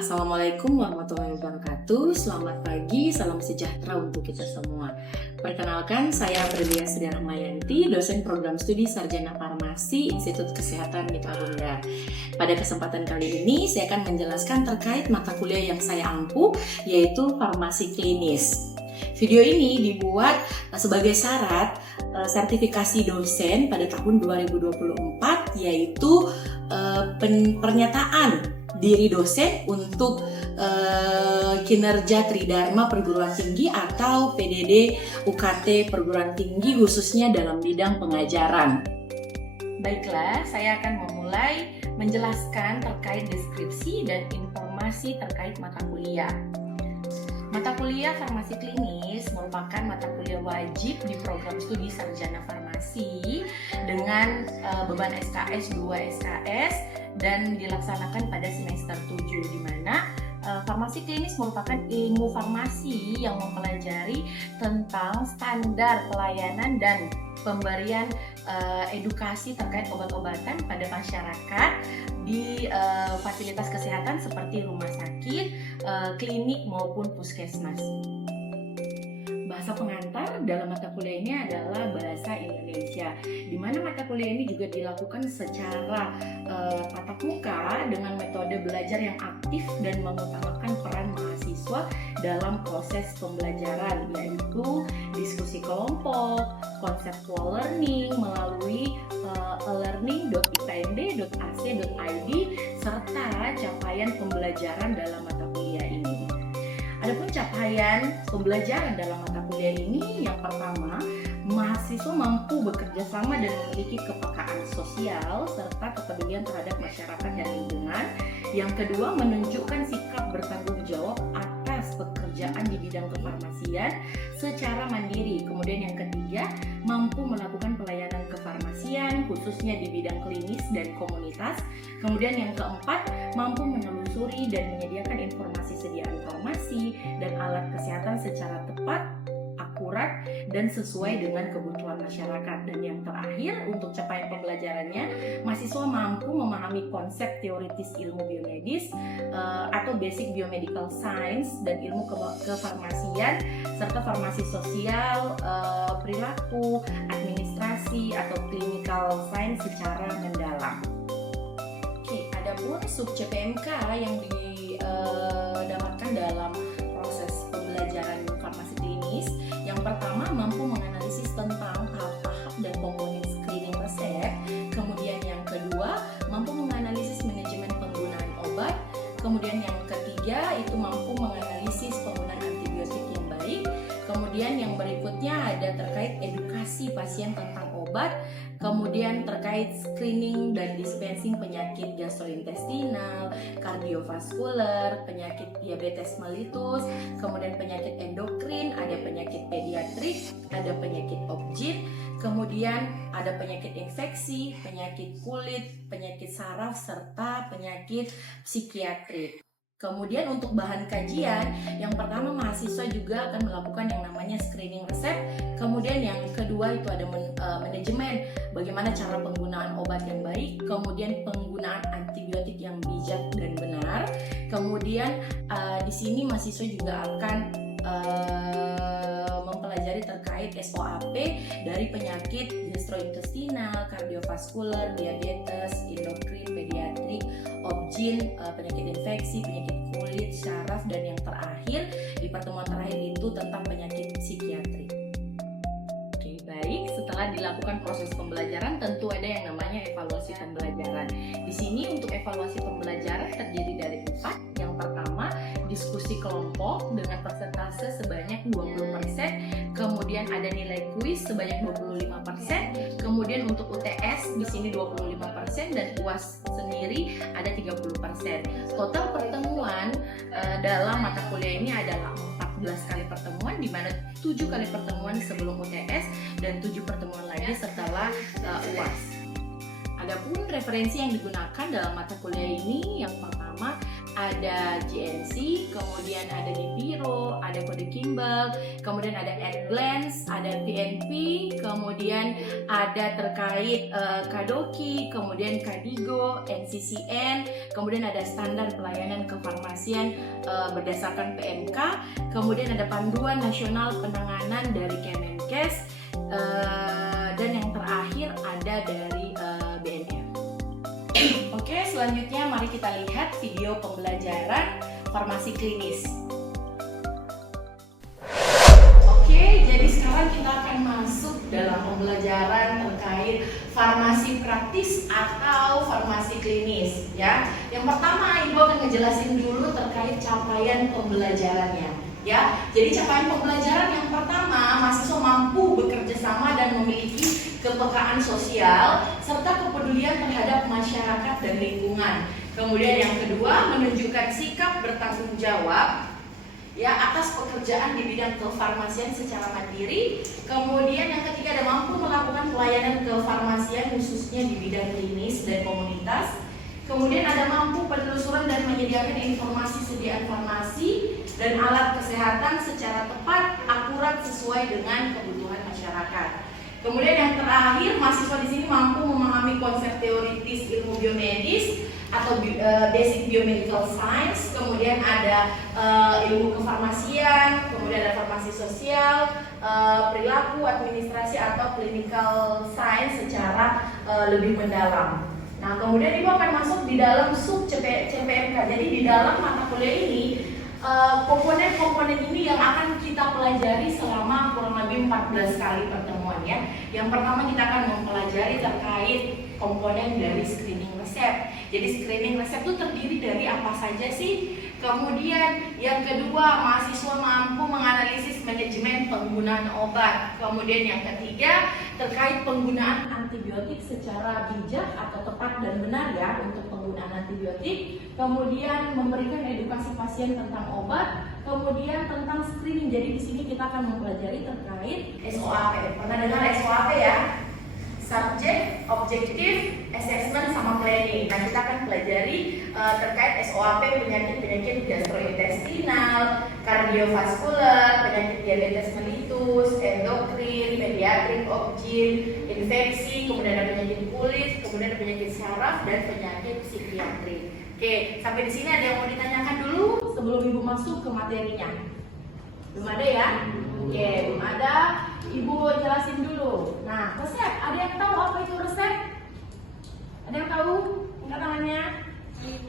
Assalamualaikum warahmatullahi wabarakatuh. Selamat pagi, salam sejahtera untuk kita semua. Perkenalkan, saya Aprilia Sri Rahmayanti, dosen program studi Sarjana Farmasi Institut Kesehatan Mitra Bunda. Pada kesempatan kali ini, saya akan menjelaskan terkait mata kuliah yang saya ampu, yaitu farmasi klinis. Video ini dibuat sebagai syarat sertifikasi dosen pada tahun 2024, yaitu pernyataan diri dosen untuk kinerja Tridharma Perguruan Tinggi atau PDD UKT Perguruan Tinggi khususnya dalam bidang pengajaran. Baiklah, saya akan memulai menjelaskan terkait deskripsi dan informasi terkait mata kuliah. Mata kuliah farmasi klinis merupakan mata kuliah wajib di program studi Sarjana Farmasi dengan beban SKS 2 SKS dan dilaksanakan pada semester 7, di mana farmasi klinis merupakan ilmu farmasi yang mempelajari tentang standar pelayanan dan pemberian edukasi terkait obat-obatan pada masyarakat di fasilitas kesehatan seperti rumah sakit, klinik maupun puskesmas. Bahasa pengantar dalam mata kuliah ini adalah bahasa Indonesia, di mana mata kuliah ini juga dilakukan secara tatap muka dengan metode belajar yang aktif dan mengutamakan peran mahasiswa dalam proses pembelajaran, yaitu diskusi kelompok, conceptual learning melalui learning.ipnd.ac.id serta capaian pembelajaran dalam mata kuliah ini. Adapun capaian pembelajaran dalam mata kuliah ini, yang pertama, mahasiswa mampu bekerja sama dan memiliki kepekaan sosial serta kepedulian terhadap masyarakat dan lingkungan. Yang kedua, menunjukkan sikap bertanggung jawab atas pekerjaan di bidang kefarmasian secara mandiri. Kemudian yang ketiga, mampu melakukan pelayanan kefarmasian khususnya di bidang klinis dan komunitas. Kemudian yang keempat, mampu menelusuri dan menyediakan informasi sediaan farmasi dan alat kesehatan secara tepat, akurat, dan sesuai dengan kebutuhan masyarakat. Dan yang terakhir, untuk capaian pembelajarannya, mahasiswa mampu memahami konsep teoritis ilmu biomedis atau basic biomedical science dan ilmu kefarmasian serta farmasi sosial, perilaku, administrasi atau clinical science secara mendalam. Adapun sub CPMK yang didapatkan dalam proses pembelajaran farmasi klinis, yang pertama mampu menganalisis tentang tahap-tahap dan komponen screening resep. Kemudian yang kedua, mampu menganalisis manajemen penggunaan obat. Kemudian yang ketiga, itu mampu menganalisis penggunaan antibiotik yang baik. Kemudian yang berikutnya ada terkait edukasi pasien tentang obat. Kemudian terkait screening dan dispensing penyakit gastrointestinal, kardiovaskuler, penyakit diabetes mellitus, kemudian penyakit endokrin, ada penyakit pediatrik, ada penyakit obgyn, kemudian ada penyakit infeksi, penyakit kulit, penyakit saraf, serta penyakit psikiatrik. Kemudian untuk bahan kajian, yang pertama mahasiswa juga akan melakukan yang namanya screening resep. Kemudian yang kedua itu ada manajemen, bagaimana cara penggunaan obat yang baik. Kemudian penggunaan antibiotik yang bijak dan benar. Kemudian di sini mahasiswa juga akan mempelajari terkait SOAP dari penyakit gastrointestinal, kardiovaskuler, diabetes, endokrin, pediatrik, obgyn, penyakit infeksi, penyakit kulit, saraf, dan yang terakhir di pertemuan terakhir itu tentang penyakit psikiatrik. Oke, baik. Setelah dilakukan proses pembelajaran, tentu ada yang namanya evaluasi pembelajaran. Di sini untuk evaluasi pembelajaran terdiri dari 4. Yang pertama, diskusi kelompok dengan persentase sebanyak 20%. Kemudian ada nilai kuis sebanyak 25%. Kemudian untuk UTS di sini 25% dan UAS sendiri ada 30%. Total pertemuan dalam mata kuliah ini adalah 14 kali pertemuan, di mana 7 kali pertemuan sebelum UTS dan 7 pertemuan lagi setelah UAS. Adapun referensi yang digunakan dalam mata kuliah ini yang pertama ada GNC, kemudian ada Dipiro, ada kode Kimball, kemudian ada AdGlance, ada TNP, kemudian ada terkait Kadoki, kemudian Kadigo, NCCN, kemudian ada standar pelayanan kefarmasian berdasarkan PMK, kemudian ada panduan nasional penanganan dari Kemenkes, dan yang terakhir ada dari BNF. Oke, selanjutnya mari kita lihat video pembelajaran farmasi klinis. Oke, jadi sekarang kita akan masuk dalam pembelajaran terkait farmasi praktis atau farmasi klinis ya. Yang pertama, Ibu akan ngejelasin dulu terkait capaian pembelajarannya. Ya, jadi capaian pembelajaran yang pertama, mahasiswa mampu bekerja sama dan memiliki kepekaan sosial serta kepedulian terhadap masyarakat dan lingkungan. Kemudian yang kedua, menunjukkan sikap bertanggung jawab ya atas pekerjaan di bidang kefarmasian secara mandiri. Kemudian yang ketiga, ada mampu melakukan pelayanan kefarmasian khususnya di bidang klinis dan komunitas. Kemudian ada mampu penelusuran dan menyediakan informasi sediaan farmasi dan alat kesehatan secara tepat, akurat sesuai dengan kebutuhan masyarakat. Kemudian yang terakhir, mahasiswa di sini mampu memahami konsep teoritis ilmu biomedis atau basic biomedical science. Kemudian ada ilmu kefarmasian, kemudian ada farmasi sosial, perilaku, administrasi atau clinical science secara lebih mendalam. Nah, kemudian Ibu akan masuk di dalam sub CPMK. Jadi di dalam mata kuliah ini komponen-komponen ini yang akan kita pelajari selama kurang lebih 14 kali pertemuan ya. Yang pertama kita akan mempelajari terkait komponen dari screening resep. Jadi screening resep itu terdiri dari apa saja sih? Kemudian yang kedua, mahasiswa mampu menganalisis manajemen penggunaan obat. Kemudian yang ketiga, terkait penggunaan antibiotik secara bijak atau tepat dan benar ya untuk penggunaan antibiotik. Kemudian memberikan edukasi pasien tentang obat. Kemudian tentang screening. Jadi di sini kita akan mempelajari terkait SOAP. Pernah dengar SOAP ya? Subject, Objective, Assessment, sama Planning. Nah, kita akan pelajari terkait SOAP, penyakit-penyakit gastrointestinal, kardiovaskular, penyakit diabetes mellitus, endokrin, pediatrik, obgyn, infeksi, kemudian ada penyakit kulit, kemudian ada penyakit saraf, dan penyakit psikiatri. Oke, sampai di sini ada yang mau ditanyakan dulu sebelum Ibu masuk ke materinya? Belum ada ya? Oke, belum ada. Ibu jelasin dulu. Nah, resep. Ada yang tahu apa itu resep? Ada yang tahu? Angkat tangannya.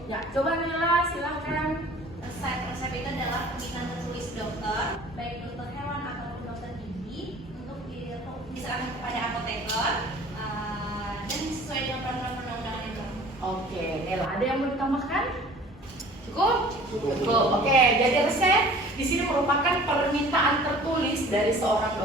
Ya, coba Nila, silahkan. Resep itu adalah permintaan tertulis dokter, baik dokter hewan ataupun dokter gigi, untuk diserahkan kepada apoteker dan sesuai dengan peraturan perundang-undangan itu. Oke, Nela, ada yang mau ditambahkan? Cukup? Cukup. Oke, jadi resep di sini merupakan permintaan tertulis dari seorang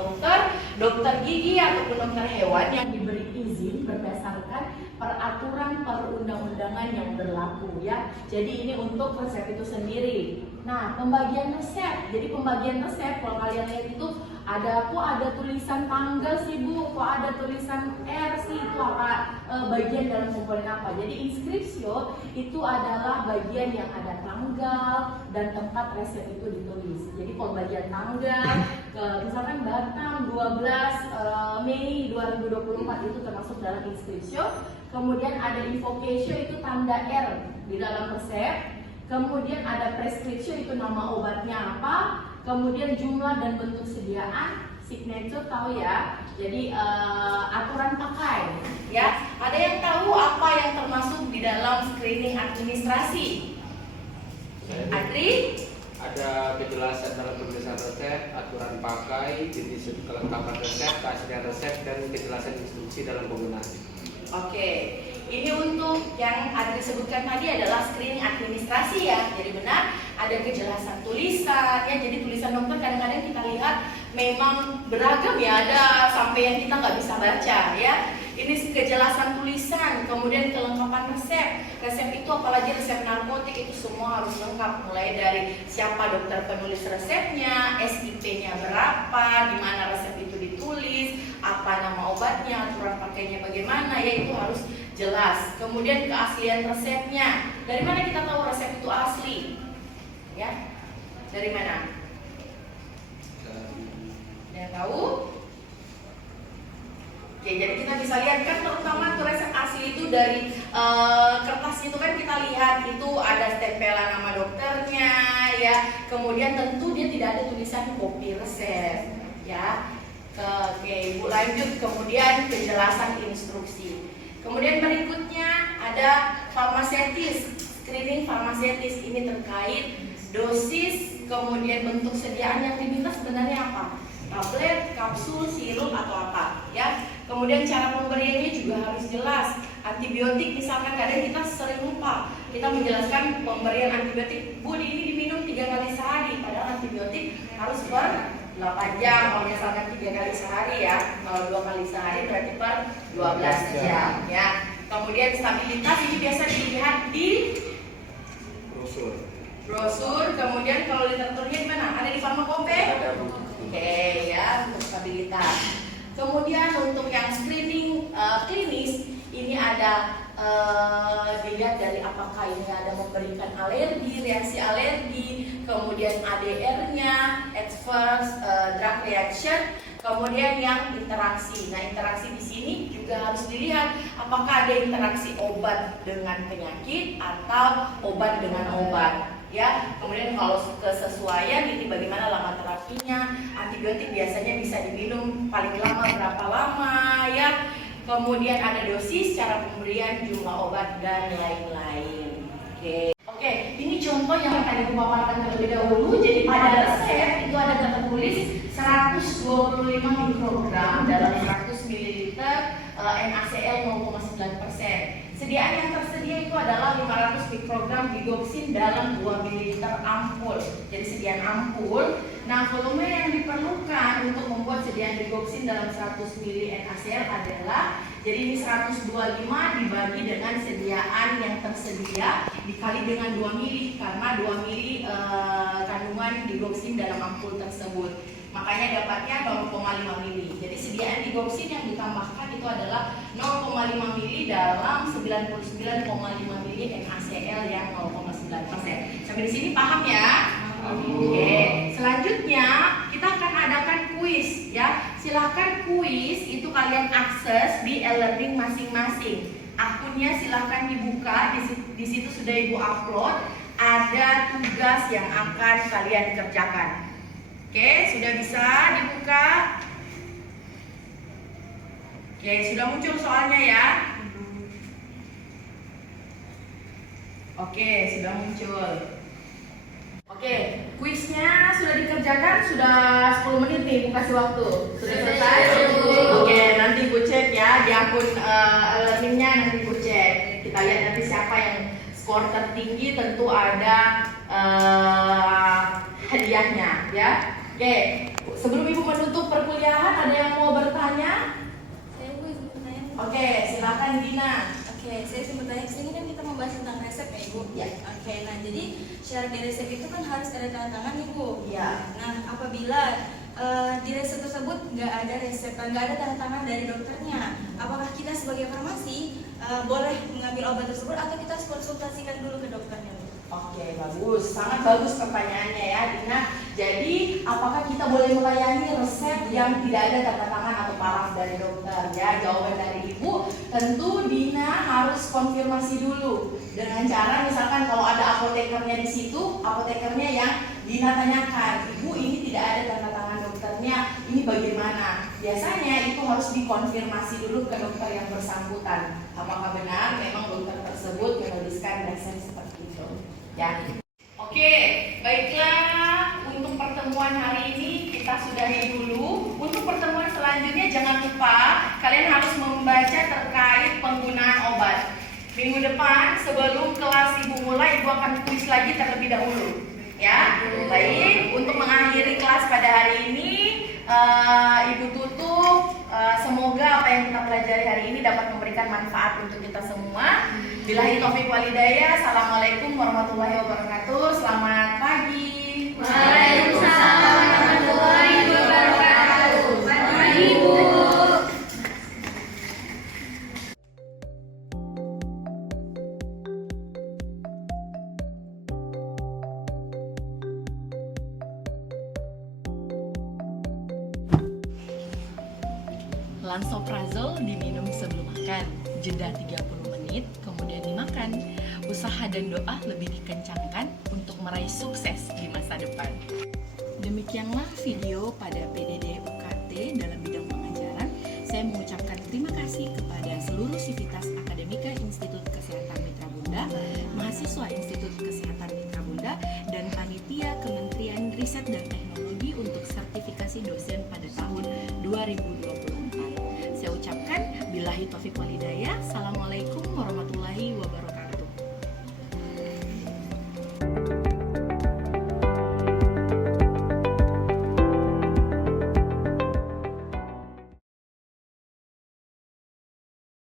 dokter gigi ataupun dokter hewan yang diberi izin berdasarkan peraturan perundang-undangan yang berlaku ya. Jadi ini untuk resep itu sendiri. Nah, pembagian resep. Jadi pembagian resep kalau kalian lihat itu ada tulisan tanggal sih Bu, kok ada tulisan R sih, itu apa bagian dalam komponen apa. Jadi inskripsio itu adalah bagian yang ada tanggal dan tempat resep itu ditulis. Jadi pembagian tanggal misalkan Batam 12 Mei 2024 itu termasuk dalam inskripsio. Kemudian ada invocation itu tanda R di dalam resep. Kemudian ada preskripsio itu nama obatnya apa. Kemudian jumlah dan bentuk sediaan, signature tahu ya. Jadi aturan pakai ya. Ada yang tahu apa yang termasuk di dalam screening administrasi? Adri? Ada penjelasan dalam penulisan resep, aturan pakai, jenis kelengkapan resep, keaslian resep, dan kejelasan instruksi dalam penggunaan. Oke, ini untuk yang Adri sebutkan tadi adalah screening administrasi ya. Jadi benar ada kejelasan tulisan ya. Jadi tulisan dokter kadang-kadang kita lihat memang beragam ya, ada sampai yang kita nggak bisa baca ya. Ini kejelasan tulisan, kemudian kelengkapan resep. Resep itu apalagi resep narkotik itu semua harus lengkap, mulai dari siapa dokter penulis resepnya, SIP-nya berapa, di mana resep itu ditulis, apa nama obatnya, aturan pakainya bagaimana, ya itu harus jelas. Kemudian keaslian resepnya. Dari mana kita tahu resep itu asli? Ya, dari mana? Yang tahu? Oke, jadi kita bisa lihat kan, terutama tuh resep asli itu dari kertas itu kan kita lihat itu ada stempelan nama dokternya, ya. Kemudian tentu dia tidak ada tulisan kopi resep, ya. Oke, Ibu lanjut. Kemudian penjelasan instruksi. Kemudian berikutnya ada farmasetis, screening farmasetis. Ini terkait dosis, kemudian bentuk sediaan yang diminta sebenarnya apa? Tablet, kapsul, sirup atau apa, ya. Kemudian cara pemberiannya juga harus jelas. Antibiotik misalkan kadang kita sering lupa. Kita menjelaskan pemberian antibiotik, Bu, ini diminum 3 kali sehari, padahal antibiotik harus per 8 jam. Kalau misalkan 3 kali sehari ya, kalau 2 kali sehari berarti per 12 jam, ya. Kemudian stabilitas ini biasa dilihat di brosur. Kemudian kalau literaturnya di mana? Ada di farmakope? Oke, ya, untuk stabilitas. Kemudian untuk yang screening klinis ini ada dilihat dari apakah ini ada memberikan alergi, reaksi alergi, kemudian ADR-nya, adverse drug reaction, kemudian yang interaksi. Nah, interaksi di sini juga harus dilihat apakah ada interaksi obat dengan penyakit atau obat dengan obat. Ya, kemudian kalau kesesuaian ini bagaimana lama terapinya. Antibiotik biasanya bisa diminum paling lama berapa lama, ya. Kemudian ada dosis, cara pemberian, jumlah obat dan lain-lain. Oke, ini contoh yang akan Ibu paparkan terlebih dahulu. Jadi pada resep itu ada tertulis 125 mikrogram dalam 100 ml NaCl 0,9%. Sediaan yang tersedia itu adalah 500 mikrogram digoxin dalam 2 ml ampul. Jadi sediaan ampul. Nah, volume yang diperlukan untuk membuat sediaan digoxin dalam 100 ml NaCl adalah, jadi ini 125 dibagi dengan sediaan yang tersedia dikali dengan 2 ml, karena 2 ml kandungan digoxin dalam ampul tersebut. Makanya dapatnya 0,5 ml. Jadi sediaan digoxin yang ditambahkan itu adalah 0,5 ml dalam 99,5 ml NaCl yang 0,9%. Sampai di sini paham ya? Oke. Selanjutnya kita akan adakan kuis, ya. Silahkan kuis itu kalian akses di e-learning masing-masing. Akunnya silahkan dibuka. Di situ sudah Ibu upload. Ada tugas yang akan kalian kerjakan. Oke, sudah bisa dibuka. Oke, sudah muncul soalnya ya. Oke, sudah muncul. Oke, kuisnya sudah dikerjakan, sudah 10 menit nih, Bu kasih waktu. Sudah selesai? Oke, nanti Bu cek ya di akun learningnya, nanti Bu cek. Kita lihat nanti siapa yang skor tertinggi, tentu ada hadiahnya ya. Oke, sebelum Ibu menutup perkuliahan, ada yang mau bertanya? Saya Bu izin bertanya. Oke, silakan Dina. Oke, saya izin bertanya. Sini kan kita membahas tentang resep ya Ibu. Ya. Oke, nah jadi syarat di resep itu kan harus ada tanda tangan nih Bu. Ya. Nah, apabila di resep tersebut nggak ada tanda tangan dari dokternya, apakah kita sebagai farmasi boleh mengambil obat tersebut atau kita harus konsultasikan dulu ke dokternya Bu? Oke, bagus. Sangat bagus pertanyaannya ya, Dina. Jadi, apakah kita boleh melayani resep yang tidak ada tanda tangan atau paraf dari dokter? Ya, jawaban dari Ibu, tentu Dina harus konfirmasi dulu dengan cara misalkan kalau ada apotekernya di situ, apotekernya yang Dina tanyakan, Ibu ini tidak ada tanda tangan dokternya, ini bagaimana? Biasanya itu harus dikonfirmasi dulu ke dokter yang bersangkutan. Apakah benar memang dokter tersebut menuliskan resep seperti itu? Ya. Oke, baiklah, untuk pertemuan hari ini kita sudahi dulu. Untuk pertemuan selanjutnya jangan lupa kalian harus membaca terkait penggunaan obat. Minggu depan sebelum kelas Ibu mulai, Ibu akan kuis lagi terlebih dahulu. Ya, baik. Untuk mengakhiri kelas pada hari ini, Ibu tutup. Semoga apa yang kita pelajari hari ini dapat memberikan manfaat untuk kita semua. Billahi taufiq wal hidayah. Assalamualaikum warahmatullahi wabarakatuh. Selamat pagi. Waalaikumsalam warahmatullahi wabarakatuh. Pagi Bu. Lansoprazol diminum sebelum makan, jeda 30 menit, kemudian dimakan. Usaha dan doa lebih dikencangkan untuk meraih sukses di masa depan. Demikianlah video pada PDD UKT dalam bidang pengajaran. Saya mengucapkan terima kasih kepada seluruh sivitas akademika Institut Kesehatan Mitra Bunda, mahasiswa Institut Kesehatan Mitra Bunda, dan panitia Kementerian Riset dan Teknologi untuk sertifikasi dosen pada tahun 2024. Saya ucapkan billahi taufiq wal hidayah. Assalamualaikum